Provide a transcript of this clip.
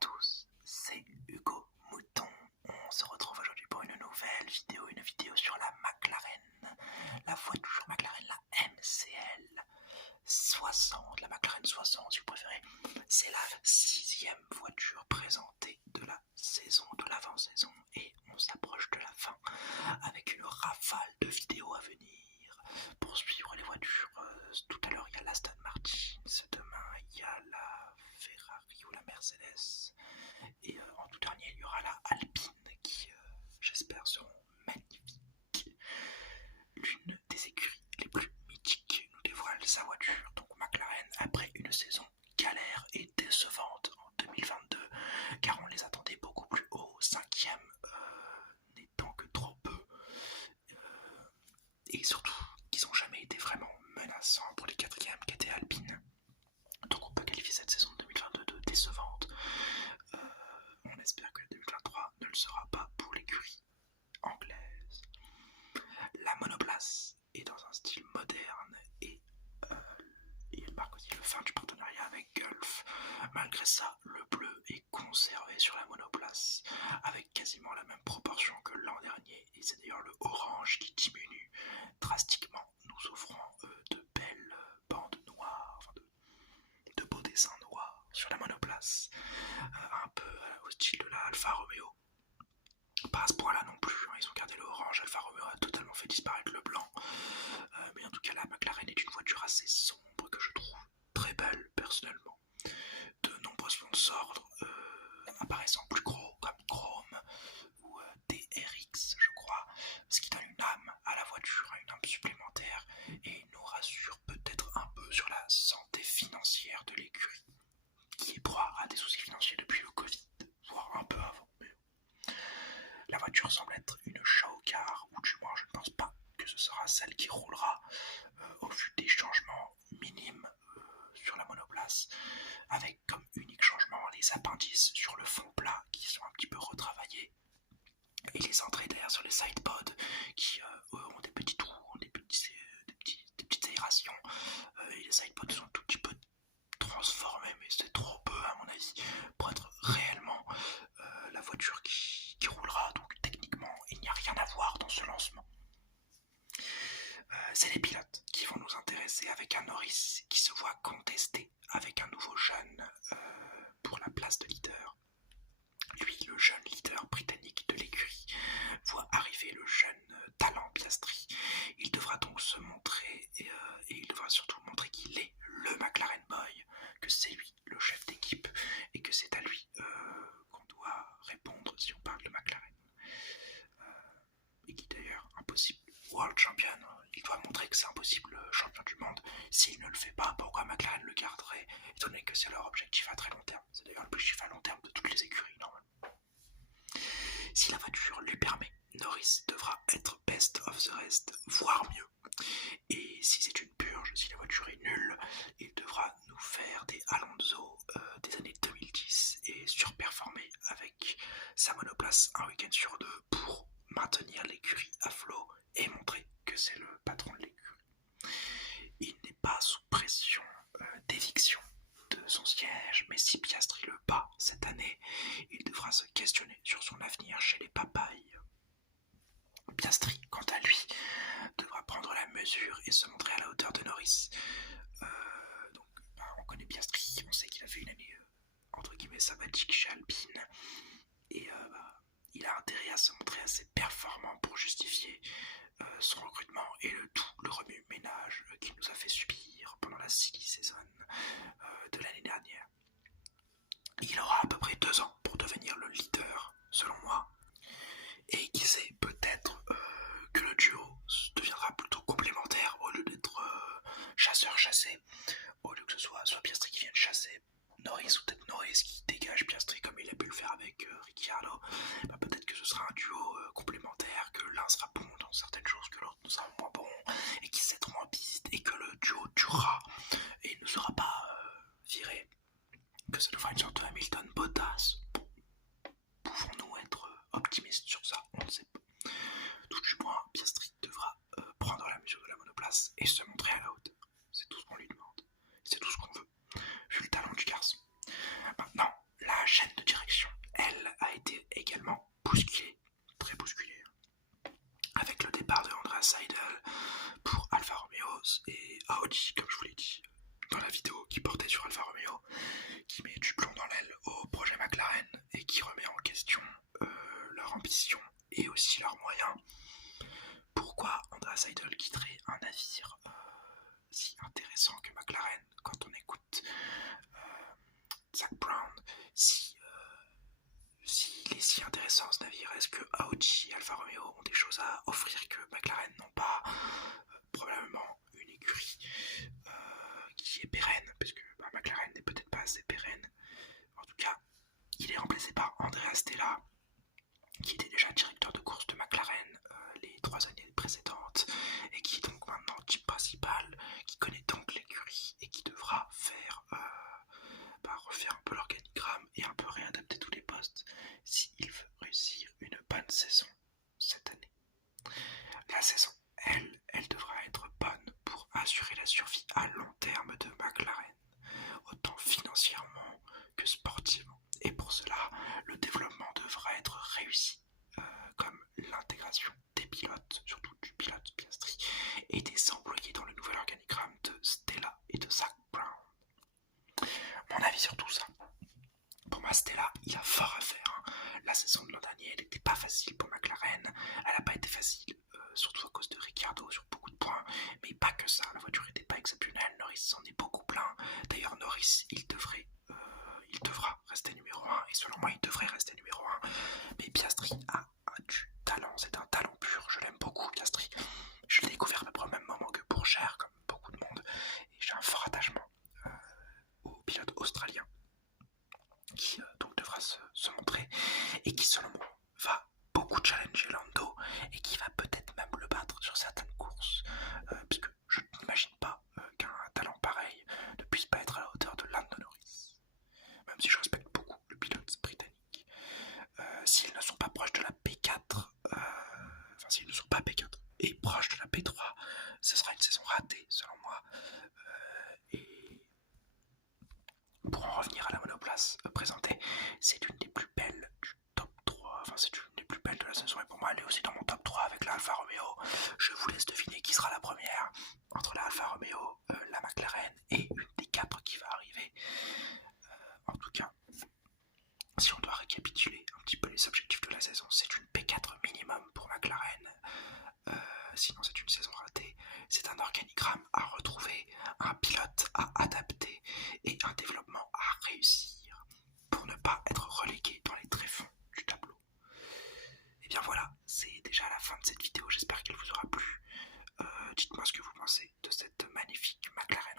tous, c'est Hugo Mouton. On se retrouve aujourd'hui pour une nouvelle vidéo, sur la McLaren, la voiture McLaren, la MCL 60, la McLaren 60 si vous préférez. C'est la 6e voiture présentée de la saison, de l'avant-saison, et on s'approche de la fin avec une rafale de vidéos à venir pour suivre les voitures. Tout à l'heure il y a l'Aston Martin, demain il y a la Ferrari ou la Mercedes, et en tout dernier il y aura la Alpine qui j'espère seront magnifiques. L'une des écuries les plus mythiques nous dévoile sa voiture, donc McLaren, après une saison galère et décevante en 2022, car on les attendait beaucoup plus haut, 5e n'étant que trop peu, et surtout qu'ils n'ont jamais été vraiment menaçants pour les 4e qui étaient Alpine. Donc on peut qualifier cette saison de 2022 de décevante. On espère que 2023 ne le sera pas pour l'écurie anglaise. La monoplace est dans un style moderne et elle marque aussi le fin du partenariat avec Gulf. Malgré ça, le bleu est conservé sur la monoplace avec quasiment la même proportion que l'an dernier, et c'est d'ailleurs le orange qui diminue drastiquement, nous offrant de belles bandes noires, de beaux dessins noirs sur la monoplace, un peu au style de la Alfa Romeo. Pas à ce point là non plus, ils ont gardé le orange, Alfa Romeo a totalement fait disparaître le blanc, mais en tout cas la McLaren est une voiture assez sombre que je trouve très belle personnellement. De nombreux sponsors apparaissent en plus gros comme Chrome ou DRX je crois, ce qui donne une âme à la voiture, une âme supplémentaire, et nous rassure peut-être un peu sur la santé financière de l'écurie, qui est proie à des soucis financiers depuis le Covid, voire un peu avant. La voiture semble être une show car, ou du moins je ne pense pas que ce sera celle qui roulera au vu des changements minimes sur la monoplace, avec comme unique changement les appendices sur le fond plat qui sont un petit peu retravaillés, et les entrées d'air sur les sidepods qui ont des petits trous, ont des petites aérations, et les sidepods sont un tout petit peu transformés, mais c'est trop peu à mon avis pour être réellement la voiture qui roulera, donc techniquement il n'y a rien à voir dans ce lancement. C'est les pilotes qui vont nous intéresser, avec un Norris qui se voit contesté avec un nouveau jeune pour la place de leader. Lui, le jeune leader britannique de l'écurie, voit arriver le jeune talent Piastri. Il devra donc se montrer, et il devra surtout montrer qu'il est le McLaren Boy, que c'est lui le chef d'équipe, et que c'est à lui qu'on doit répondre si on parle de McLaren. Et qui d'ailleurs, impossible World Champion, il doit montrer que c'est impossible champion du monde. S'il ne le fait pas, pourquoi McLaren le garderait, étant donné que c'est leur objectif à très long terme. C'est d'ailleurs l'objectif à long terme de toutes les écuries normalement. Si la voiture lui permet, Norris devra être best of the rest, voire mieux. Et si c'est une purge, si la voiture est nulle, il devra nous faire des Alonso des années 2010 et surperformer avec sa monoplace un week-end sur deux pour maintenir l'écurie à flot et montrer que c'est le patron de l'écurie. Il n'est pas sous pression d'éviction de son siège, mais si Piastri le bat cette année, il devra se questionner sur son avenir chez les papayes. Piastri, quant à lui, devra prendre la mesure et se montrer à la hauteur de Norris. On connaît Piastri, on sait qu'il a fait une année entre guillemets sabbatique chez Alpine, et il a intérêt à se montrer assez performant pour justifier son recrutement et le remue-ménage qu'il nous a fait subir pendant la silly season de l'année dernière. Il aura à peu près 2 ans pour devenir le leader, selon moi, et qui sait, peut-être que le duo deviendra plutôt complémentaire au lieu d'être chasseur-chassé, au lieu que ce soit Piastri qui vienne chasser Norris, ou peut-être Norris qui dégage Piastri comme il a pu le faire avec Ricciardo. Peut-être que ce sera un duo complémentaire, que l'un sera bon dans certaines choses, que l'autre ne sera moins bon, et qui s'aideront en piste, et que le duo durera et ne sera pas viré, que ça devra une sorte de Hamilton-Bottas. Pouvons-nous être optimistes sur ça? On ne sait pas. Tout du moins, Piastri devra prendre la mesure de la monoplace et se montrer à la hauteur. C'est tout ce qu'on lui demande. C'est tout ce qu'on veut, vu le talent du garçon. Maintenant, la chaîne de direction Zak Brown, s'il est si intéressant ce navire, est-ce que Audi et Alfa Romeo ont des choses à offrir que McLaren n'ont pas? Probablement une écurie qui est pérenne, puisque McLaren n'est peut-être pas assez pérenne. En tout cas, il est remplacé par Andrea Stella, qui était déjà directeur de course de McLaren les 3 années précédentes, et qui est donc maintenant team principal, qui connaît donc l'écurie, et qui devra refaire un peu l'organigramme et un peu réadapter tous les postes s'il veut réussir une bonne saison cette année. La saison, elle devra être bonne pour assurer la survie à long terme de McLaren, autant financièrement que sportivement. Et pour cela, le développement devra être réussi, comme l'intégration des pilotes, surtout du pilote Piastri, et des employés dans le nouvel organigramme de Stella et de Zak Brown. Mon avis sur tout ça. Pour moi, Stella, il a fort à faire. La saison de l'an dernier, elle n'était pas facile pour McLaren. Elle n'a pas été facile, surtout à cause de Ricciardo sur beaucoup de points. Mais pas que ça, la voiture n'était pas exceptionnelle. Norris s'en est beaucoup plaint. D'ailleurs, Norris, il devra rester numéro 1. Et selon moi, il devrait rester numéro 1. Mais Piastri a du talent. C'est un talent pur. Je l'aime beaucoup, Piastri. Je l'ai découvert à peu près au même moment que Pourchaire, comme beaucoup de monde. Et j'ai un fort attachement au pilote australien, qui donc devra se montrer, et qui selon moi va beaucoup challenger Lando, et qui va peut-être même le battre sur certaines courses, puisque je n'imagine pas qu'un talent pareil ne puisse pas être à la hauteur de Lando Norris, même si je respecte beaucoup le pilote britannique. S'ils ne sont pas proches de la P4, s'ils ne sont pas P4 et proches de la P3, ce sera une saison ratée selon moi. Et pour en revenir à la monoplace présentée, c'est une des plus belles du top 3, enfin c'est une des plus belles de la saison, et pour moi elle est aussi dans mon top 3 avec la Alfa Romeo. Je vous laisse deviner qui sera la première entre la Alfa Romeo, la McLaren et une des 4 qui va arriver. En tout cas, si on doit récapituler un petit peu les objectifs de la saison, c'est une P4 minimum pour McLaren, sinon c'est une saison ratée. C'est un organigramme à retrouver, un pilote à adapter et un développement à réussir pour ne pas être relégué dans les tréfonds du tableau. Et bien voilà, c'est déjà la fin de cette vidéo, j'espère qu'elle vous aura plu. Dites-moi ce que vous pensez de cette magnifique McLaren